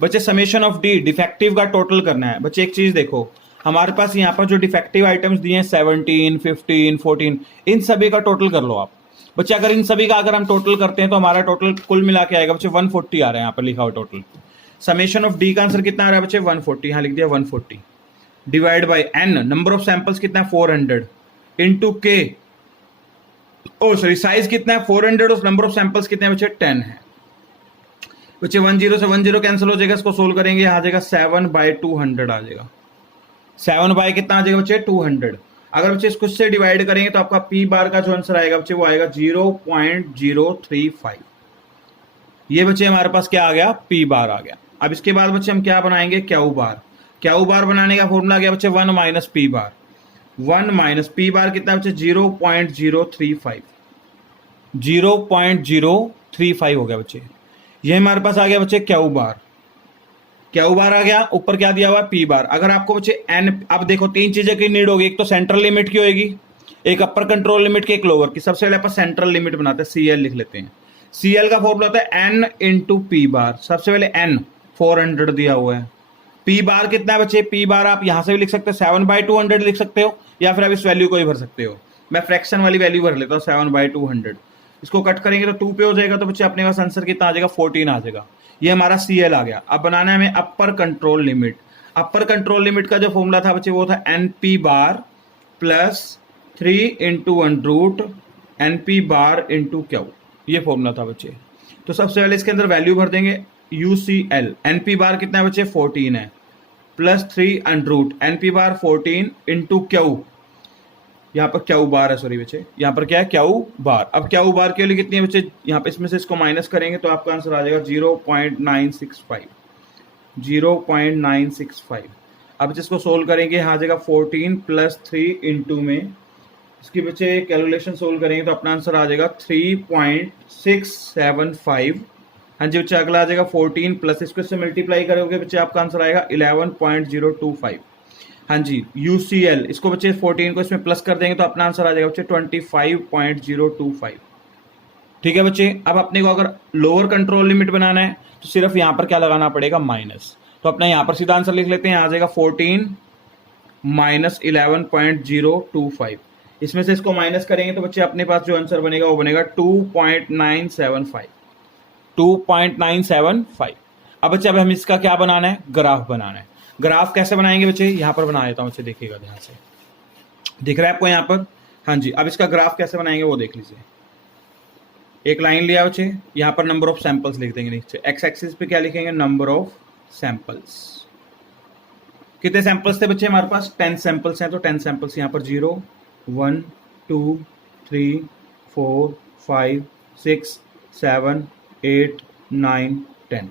बच्चे समेशन ऑफ डी डिफेक्टिव का टोटल करना है। बच्चे एक चीज देखो, हमारे पास यहाँ पर जो डिफेक्टिव आइटम्स दिए हैं 17, 15, 14, इन सभी का टोटल कर लो आप। बच्चे अगर इन सभी का अगर हम टोटल करते हैं तो हमारा टोटल कुल मिला के आएगा बच्चे 140 आ रहा है, यहाँ पर लिखा हुआ टोटल। समेशन ऑफ डी का आंसर कितना आ रहा है बच्चे 140, यहाँ लिख दिया 140 divide by N, number of samples कितना है 400 इंटू के, ओ सॉरी साइज कितना है 400 और नंबर ऑफ सैंपल्स कितने हैं बच्चे 10 है। बच्चे 10 से 10 कैंसिल हो जाएगा, इसको सोल्व करेंगे आ जाएगा 7/200 आ जाएगा। 7 बाय कितना आ जाएगा बच्चे 200। अगर बच्चे इसको इससे डिवाइड करेंगे तो आपका पी बार का जो आंसर आएगा बच्चे वो आएगा 0.035। ये बच्चे हमारे पास क्या आ गया, पी बार आ गया। अब इसके बाद बच्चे हम क्या बनाएंगे, क्यू बार। क्यू बार बनाने का फॉर्मूला गया बच्चे 1 माइनस पी बार। 1 माइनस पी बार कितना बच्चे 0.035, 0.035 हो गया बच्चे। ये हमारे पास आ गया बच्चे क्यू बार। क्यू बार आ गया, ऊपर क्या दिया हुआ है पी बार। अगर आपको बच्चे एन, अब देखो तीन चीजें की नीड होगी, एक तो सेंट्रल लिमिट की होगी, एक अपर कंट्रोल लिमिट की, एक लोअर की। सबसे पहले अपन सेंट्रल लिमिट बनाते हैं, सीएल लिख लेते हैं। सीएल का फॉर्मूला होता है एन इंटू पी बार। सबसे पहले एन 400 दिया हुआ है, पी बार कितना है बच्चे, पी बार आप यहां से भी लिख सकते हो 7/200 लिख सकते हो, या फिर आप इस वैल्यू को ही भर सकते हो। मैं फ्रैक्शन वाली वैल्यू भर लेता हूँ 7/200। इसको कट करेंगे तो 2 पे हो जाएगा, तो बच्चे अपने पास आंसर कितना आ जाएगा 14 आ जाएगा। ये हमारा सीएल आ गया। अब बनाना है हमें अपर control limit. Upper control limit का जो फॉर्मूला था बच्चे वो था NP bar plus 3 into √, NP बार इंटू क्यू, ये फॉर्मूला था बच्चे। तो सबसे पहले इसके अंदर वैल्यू भर देंगे यूसीएल। एनपी बार कितना है बच्चे 14 है, प्लस 3 √, एनपी बार 14 इंटू क्यू, यहाँ पर क्यू बार है, सॉरी बच्चे यहाँ पर क्या है क्यू बार। अब क्यू बार के लिए कितनी है बच्चे, यहाँ पे इसमें से इसको माइनस करेंगे तो आपका आंसर आ जाएगा 0.965, 0.965। अब जिसको सोल्व करेंगे यहाँ आ जाएगा 14 प्लस 3 इंटू में, इसकी बच्चे कैलकुलेशन सोल्व करेंगे तो अपना आंसर आ जाएगा 3.675। हाँ जी बच्चे अगला आ जाएगा 14 प्लस इसको इससे मल्टीप्लाई करोगे बच्चे आपका आंसर आएगा 11.025। हाँ जी यूसीएल, इसको बच्चे 14 को इसमें प्लस कर देंगे तो अपना आंसर आ जाएगा बच्चे 25.025। ठीक है बच्चे। अब अपने को अगर लोअर कंट्रोल लिमिट बनाना है तो सिर्फ यहां पर क्या लगाना पड़ेगा, माइनस। तो अपना यहां पर सीधा आंसर लिख लेते हैं, आ जाएगा 14 माइनस 11.025। इसमें से इसको माइनस करेंगे तो बच्चे अपने पास जो आंसर बनेगा वो बनेगा 2.975, 2.975। अब बच्चे अब हमें इसका क्या बनाना है, ग्राफ बनाना है। ग्राफ कैसे बनाएंगे बच्चे, यहां पर बना देता हूं बच्चे, देखिएगा ध्यान से, दिख रहा है आपको यहां पर। हाँ जी, अब इसका ग्राफ कैसे बनाएंगे वो देख लीजिए। एक लाइन लिया बच्चे, यहां पर नंबर ऑफ सैंपल्स लिख देंगे नीचे। एक्स एक्सिस पे क्या लिखेंगे, नंबर ऑफ सैंपल्स। कितने सैंपल्स थे बच्चे हमारे पास, 10 सैंपल्स हैं, तो 10 सैंपल्स यहां पर 0 1 2 3 4 5 6 7 8 9 10।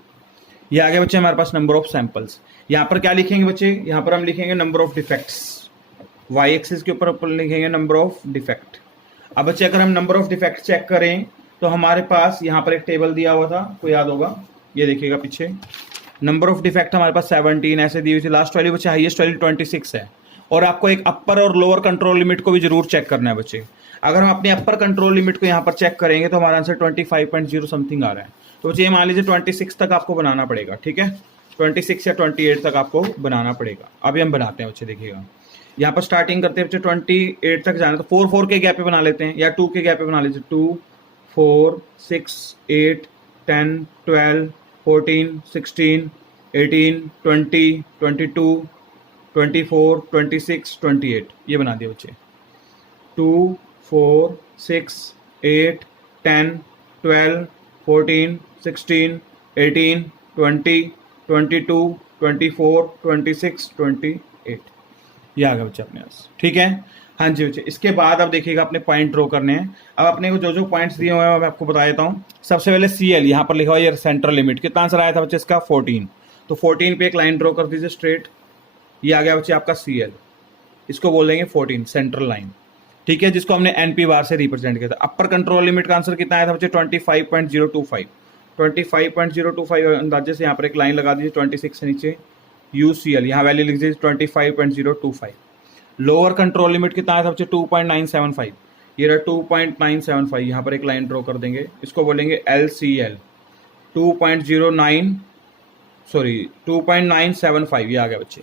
ये आ गया बच्चे हमारे पास नंबर ऑफ सैंपल्स। यहां पर क्या लिखेंगे बच्चे, यहां पर हम लिखेंगे number of defects. Y axis के ऊपर अपन लिखेंगे नंबर ऑफ डिफेक्ट। अब बच्चे अगर हम नंबर ऑफ डिफेक्ट चेक करें तो हमारे पास यहां पर एक टेबल दिया हुआ था, आपको याद होगा, ये देखिएगा पीछे। नंबर ऑफ डिफेक्ट हमारे पास 17 ऐसे दी हुई थी। लास्ट वैल्यू बच्चे हाईएस्ट वैल्यू 26 है। और आपको एक अपर और लोअर कंट्रोल लिमिट को भी जरूर चेक करना है बच्चे। अगर हम अपने अपर कंट्रोल लिमिट को यहाँ पर चेक करेंगे तो हमारा आंसर 25.0 समथिंग आ रहा है। तो बच्चे मान लीजिए 26 तक आपको बनाना पड़ेगा, ठीक है, 26 या 28 तक आपको बनाना पड़ेगा। अभी हम बनाते हैं बच्चे, देखिएगा यहाँ पर स्टार्टिंग करते हैं बच्चे 28 तक जाना, तो 4 के गैप पे बना लेते हैं, या 2 के गैप पे बना लीजिए। 2 4 6 8 10 12 14 16 18 20 22 24 26 28, ये बना दिया बच्चे। 2 4 6 8 10 12, 14, 16, 18, 20, 22, 24, 26, 28, ये आ गया बच्चे अपने पास। ठीक है, हाँ जी बच्चे। इसके बाद अब देखिएगा अपने पॉइंट ड्रॉ करने हैं। अब अपने को जो जो पॉइंट्स दिए हुए हैं मैं आपको बता देता हूँ। सबसे पहले CL यहाँ पर लिखा हुआ है सेंट्रल लिमिट, कितना आंसर आया था बच्चे इसका 14, तो 14 पे एक लाइन ड्रॉ कर दीजिए स्ट्रेट, ये आ गया बच्चे आपका CL, इसको बोल देंगे 14 सेंट्रल लाइन। ठीक है, जिसको हमने NP बार से रिप्रेजेंट किया था। अपर कंट्रोल लिमिट का आंसर कितना आया था बच्चे 25.025, 25.025 अंदाजे से यहाँ पर एक लाइन लगा दीजिए 26 से नीचे UCL, यहाँ वैल्यू लिख दीजिए 25.025। लोअर कंट्रोल लिमिट कितना आया था बच्चे 2.975, ये रहा 2.975, यहाँ पर एक लाइन ड्रॉ कर देंगे, इसको बोलेंगे LCL 2.975, ये आ गया बच्चे।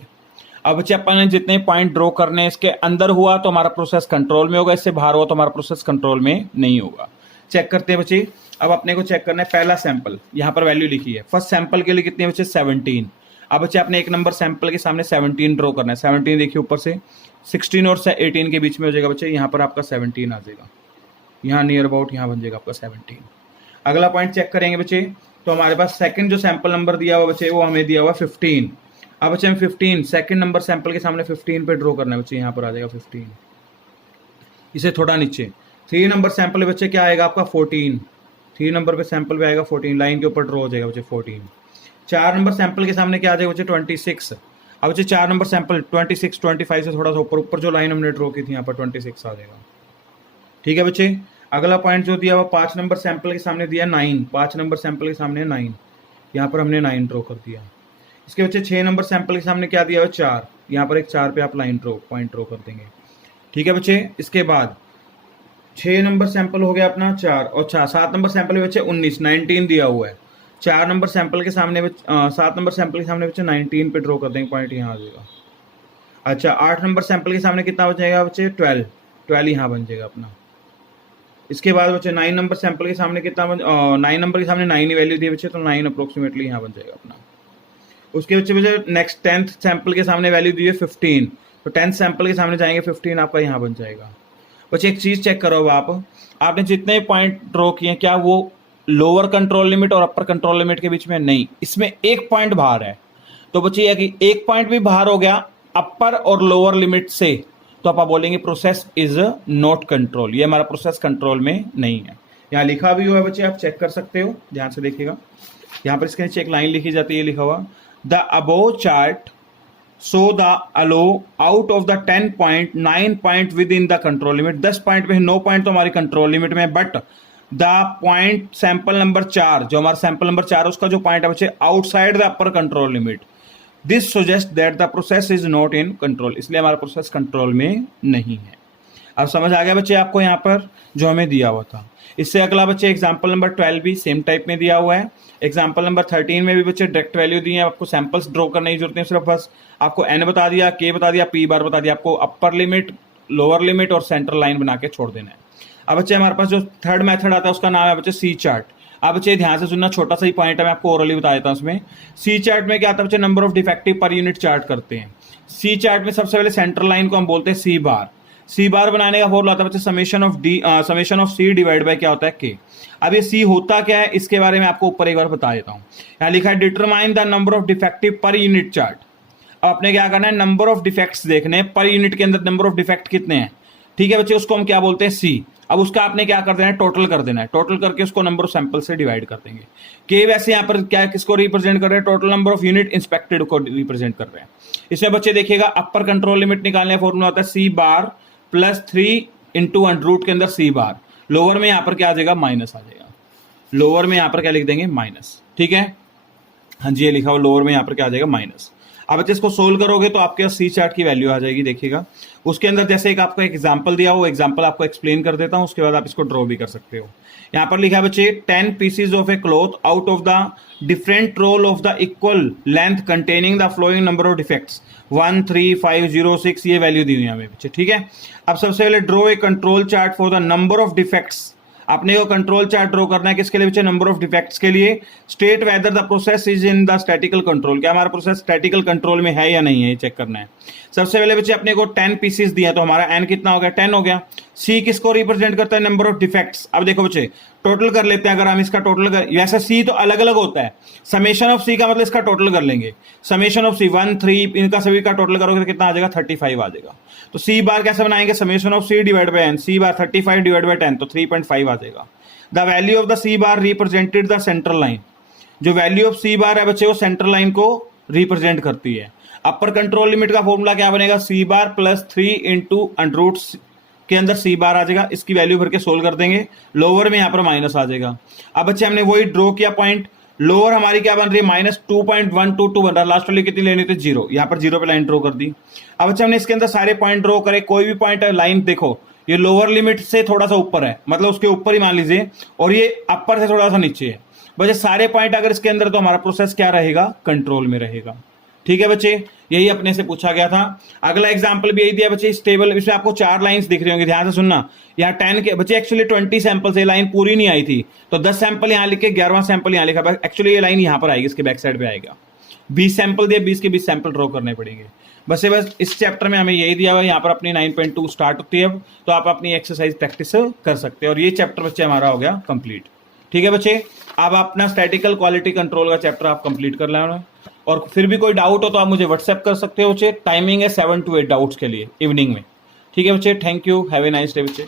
अब बच्चे अपन ने जितने पॉइंट ड्रॉ करने इसके अंदर हुआ तो हमारा प्रोसेस कंट्रोल में होगा, इससे बाहर हुआ तो हमारा प्रोसेस कंट्रोल में नहीं होगा। चेक करते हैं बच्चे। अब अपने को चेक करना है पहला सैंपल, यहाँ पर वैल्यू लिखी है। फर्स्ट सैंपल के लिए कितने बच्चे 17। अब बच्चे अपने एक नंबर सैंपल के सामने 17 ड्रॉ करना है। 17 देखिए ऊपर से 16 और 18 के बीच में हो जाएगा बच्चे, यहाँ पर आपका 17 आ जाएगा, यहाँ नियर अबाउट यहाँ बन जाएगा आपका 17। अगला पॉइंट चेक करेंगे बच्चे, तो हमारे पास सेकंड जो सैंपल नंबर दिया हुआ बच्चे वो हमें दिया हुआ 15। अब बच्चे हम 15 सेकंड नंबर सैंपल के सामने 15 पे ड्रॉ करना है बच्चे, यहाँ पर आ जाएगा 15, इसे थोड़ा नीचे। 3 नंबर सैंपल बच्चे क्या आएगा आपका 14, 3 नंबर पे सैंपल पे आएगा 14, लाइन के ऊपर ड्रॉ हो जाएगा बच्चे 14। 4 नंबर सैंपल के सामने क्या आ जाएगा बच्चे 26। अब बच्चे 4 नंबर सैंपल 26, 25 से थोड़ा सा ऊपर जो लाइन हमने ड्रॉ की थी यहाँ पर 26 आ जाएगा। ठीक है बच्चे। अगला पॉइंट जो दिया हुआ 5 नंबर सैंपल के सामने दिया 9, 5 नंबर सैंपल के सामने 9, यहाँ पर हमने 9 ड्रॉ कर दिया। इसके बच्चे 6 नंबर सैंपल के सामने क्या दिया हुआ 4, यहाँ पर एक 4 पे आप लाइन पॉइंट ड्रॉ कर देंगे। ठीक है बच्चे। इसके बाद 6 नंबर सैंपल हो गया अपना 4 और 7 नंबर सैंपल में बच्चे 19 दिया हुआ है। 4 नंबर सैंपल के सामने 7 नंबर सैंपल के सामने बच्चे 19 पे ड्रॉ कर देंगे, पॉइंट यहाँ आ जाएगा। अच्छा 8 नंबर सैंपल के सामने कितना बचेगा बच्चे 12 यहाँ बन जाएगा अपना। इसके बाद बच्चे 9 नंबर सैंपल के सामने कितना 9 नंबर के सामने 9 ही वैल्यू दी बच्चे, तो 9 अप्रोक्सीमेटली यहाँ बन जाएगा अपना। उसके बच्चे नेक्स्ट 10th सैंपल के सामने वैल्यू दी है 15, तो 10th सैंपल के सामने जाएंगे 15 आपका यहाँ बन जाएगा। बच्चे एक चीज चेक करो, अब आपने जितने पॉइंट ड्रॉ किए क्या वो लोअर कंट्रोल लिमिट और अपर कंट्रोल लिमिट के बीच में? नहीं, इसमें एक पॉइंट बाहर है। तो बच्चे ये कि एक पॉइंट भी बाहर हो गया अपर और लोअर लिमिट से, तो आप बोलेंगे प्रोसेस इज नॉट कंट्रोल, ये हमारा प्रोसेस कंट्रोल में नहीं है। यहाँ लिखा भी हुआ है बच्चे, आप चेक कर सकते हो, ध्यान से देखिएगा। यहाँ पर इसके नीचे एक लाइन लिखी जाती है, लिखा हुआ the above chart so the allow out of the 10 point 9 point within the control limit. 10 point में 9 पॉइंट तो हमारी कंट्रोल लिमिट में, but the point sample number 4 जो हमारा सैंपल नंबर 4 उसका जो पॉइंट है बच्चे outside the upper control limit. This suggest that the process is not in control, इसलिए हमारा प्रोसेस कंट्रोल में नहीं है। अब समझ आ गया बच्चे आपको यहाँ पर जो हमें दिया हुआ था। इससे अगला बच्चे एग्जाम्पल नंबर 12 भी सेम टाइप में दिया हुआ है। एग्जाम्पल नंबर 13 में भी बच्चे डायरेक्ट वैल्यू दी है, आपको सैंपल्स ड्रॉ करने की जरूरत नहीं, सिर्फ बस आपको n बता दिया, k बता दिया, p बार बता दिया, आपको अपर लिमिट, लोअर लिमिट और सेंट्रल लाइन बना के छोड़ देना है। अब बच्चे हमारे पास जो थर्ड मेथड आता है उसका नाम है बच्चे सी चार्ट। अब बच्चे ध्यान से सुनना, छोटा सा ही पॉइंट है, मैं आपको ओरली बता देता हूँ। उसमें सी चार्ट में क्या आता है बच्चे, number of defective per unit chart करते हैं। सी चार्ट में सबसे पहले सेंट्रल लाइन को हम बोलते हैं सी बार। सी बार बनाने का फॉर्मूला आता है बच्चे summation of C divide by क्या होता है के। अब ये सी होता क्या है इसके बारे में आपको ऊपर एक बार बता देता हूँ। यहाँ लिखा है determine the number of defective per unit chart. अब आपने क्या करना है, नंबर ऑफ डिफेक्ट्स देखने पर यूनिट के अंदर नंबर ऑफ डिफेक्ट कितने हैं। ठीक है बच्चे, उसको हम क्या बोलते हैं सी। अब उसका आपने क्या कर देना है, टोटल कर देना है, टोटल करके उसको नंबर ऑफ सैंपल से डिवाइड कर देंगे। के वैसे यहाँ पर क्या किसको रिप्रेजेंट कर रहे हैं, total number of unit inspected को रिप्रेजेंट कर रहे हैं। इसमें बच्चे देखिएगा अपर कंट्रोल लिमिट निकालने का फॉर्मूला होता है सी बार प्लस 3 इंटू √ के अंदर सी बार। लोअर में यहाँ पर क्या आ जाएगा, माइनस आ जाएगा। लोअर में यहाँ पर क्या लिख देंगे, माइनस। ठीक है, हाँ जी, ये लिखा हुआ लोअर में यहाँ पर क्या आ जाएगा, माइनस। अब बच्चे इसको सोल्व करोगे तो आपके पास सी चार्ट की वैल्यू आ जाएगी। देखिएगा उसके अंदर जैसे एक आपको एग्जांपल दिया हो, एग्जांपल आपको एक्सप्लेन कर देता हूं, उसके बाद आप इसको ड्रॉ भी कर सकते हो। यहाँ पर लिखा है बच्चे 10 pieces of a cloth out of the different roll of the equal length containing the following number of defects 1, 3, 5, 0, 6, ये वैल्यू दी हुई है हमें बच्चे। ठीक है, अब सबसे पहले draw a control chart for the number of defects. आपने को कंट्रोल चार्ट ड्रॉ करना है किसके लिए बच्चे, नंबर ऑफ डिफेक्ट्स के लिए। State whether the process is in the statistical control, क्या हमारा प्रोसेस स्टैटिकल कंट्रोल में है या नहीं है, ये चेक करना है। सबसे पहले बच्चे अपने को 10 पीसेस दिया, तो हमारा n कितना हो गया, 10 हो गया। सी किसको रिप्रेजेंट करता है, नंबर ऑफ डिफेक्ट्स। अब देखो बच्चे टोटल कर लेते हैं। अगर हम इसका टोटल कर, वैसे सी तो अलग अलग होता है, समेशन ऑफ सी का मतलब इसका टोटल कर लेंगे, समेशन ऑफ सी 1 3 इनका सभी का टोटल करोगे तो कितना आ जाएगा 35 आ जाएगा। तो सी बार कैसे बनाएंगे, summation of C divide by N, C bar 35 divide by 10 तो 3.5 आ जाएगा। The value of the C bar represented the central line, जो वैल्यू ऑफ सी बार है बच्चे वो सेंट्रल लाइन को रिप्रेजेंट करती है। अपर कंट्रोल लिमिट का फॉर्मूला क्या बनेगा, C bar plus 3 into under के अंदर सी बार आ जाएगा, इसकी वैल्यू भर के सोल्व कर देंगे, लोअर में यहाँ पर माइनस आ जाएगा। अब बच्चे हमने वही ड्रॉ किया पॉइंट, लोअर हमारी क्या बन रही है -2.122 बन रहा है, लास्ट वाली कितनी लेनी थी 0, यहाँ पर 0 पे लाइन ड्रॉ कर दी। अब बच्चे हमने इसके अंदर सारे पॉइंट ड्रॉ करे, कोई भी पॉइंट है लाइन देखो ये लोअर लिमिट से थोड़ा सा ऊपर है, मतलब उसके ऊपर ही मान लीजिए, और ये अपर से थोड़ा सा नीचे है। बच्चे सारे पॉइंट अगर इसके अंदर, तो हमारा प्रोसेस क्या रहेगा, कंट्रोल में रहेगा। ठीक है बच्चे, यही अपने से पूछा गया था। अगला एग्जांपल भी यही दिया बच्चे, इस टेबल, इसमें आपको 4 लाइंस दिख रही होंगी, ध्यान से सुनना। यहाँ 10 के बच्चे एक्चुअली 20 सैंपल से लाइन पूरी नहीं आई थी, तो 10 सैंपल यहाँ लिखे, 11वां सैंपल यहाँ लिखा, एक्चुअली ये लाइन यहाँ पर आएगी, इसके बैक साइड पे आएगा। 20 सैंपल दिए, 20 के 20 सैंपल ड्रॉ करने पड़ेंगे। बस इस चैप्टर में हमें यही दिया हुआ है। यहाँ पर अपनी 9.2 स्टार्ट होती है, तो आप अपनी एक्सरसाइज प्रैक्टिस कर सकते हैं, और ये चैप्टर बच्चे हमारा हो गया कंप्लीट। ठीक है बच्चे, अब अपना स्टैटिकल क्वालिटी कंट्रोल का चैप्टर आप कंप्लीट कर लेना, और फिर भी कोई डाउट हो तो आप मुझे व्हाट्सएप कर सकते हो बच्चे। टाइमिंग है 7 to 8 डाउट्स के लिए इवनिंग में। ठीक है बच्चे, thank you, have a nice day बच्चे।